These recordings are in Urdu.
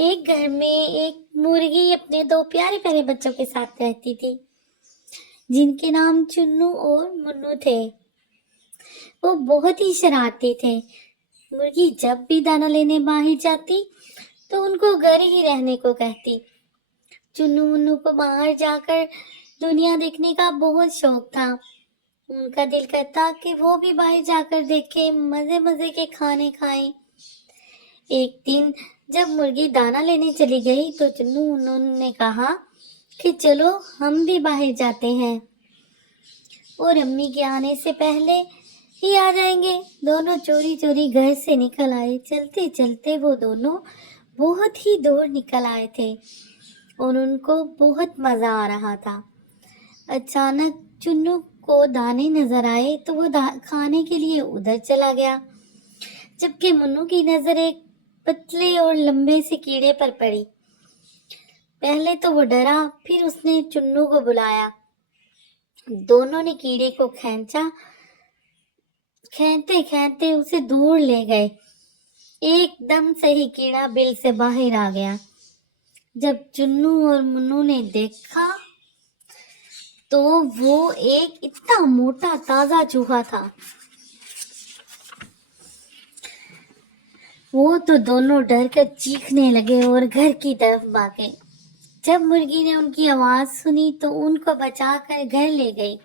ایک گھر میں ایک مرغی اپنے دو پیارے پیارے بچوں کے ساتھ رہتی تھی، جن کے نام چنو اور منو تھے۔ وہ بہت ہی شرارتی تھے۔ مرغی جب بھی دانا لینے باہر جاتی تو ان کو گھر ہی رہنے کو کہتی۔ چنو منو کو باہر جا کر دنیا دیکھنے کا بہت شوق تھا۔ ان کا دل کرتا کہ وہ بھی باہر جا کر دیکھے، مزے مزے کے کھانے کھائیں۔ ایک دن جب مرغی دانا لینے چلی گئی تو چنو منو نے کہا کہ چلو ہم بھی باہر جاتے ہیں اور امی کے آنے سے پہلے ہی آ جائیں گے۔ دونوں چوری چوری گھر سے نکل آئے۔ چلتے چلتے وہ دونوں بہت ہی دور نکل آئے تھے اور ان کو بہت مزہ آ رہا تھا۔ اچانک چنو کو دانے نظر آئے تو وہ کھانے کے لیے ادھر چلا گیا، جبکہ منو کی نظر ایک پتلے اور لمبے سے کیڑے پر پڑی۔ پہلے تو وہ ڈرا، پھر اس نے چنو کو بلایا۔ دونوں نے کیڑے کو کھینچا، کھینچتے کھینچتے اسے دور لے گئے۔ ایک دم سے ہی کیڑا بل سے باہر آ گیا۔ جب چنو اور منو نے دیکھا تو وہ ایک اتنا موٹا تازہ چوہا تھا۔ وہ تو دونوں ڈر کر چیخنے لگے اور گھر کی طرف بھاگے۔ جب مرغی نے ان کی آواز سنی تو ان کو بچا کر گھر لے گئی۔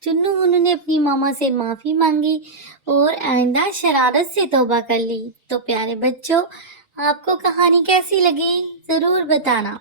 چنو منو نے اپنی ماما سے معافی مانگی اور آئندہ شرارت سے توبہ کر لی۔ تو پیارے بچوں، آپ کو کہانی کیسی لگی ضرور بتانا۔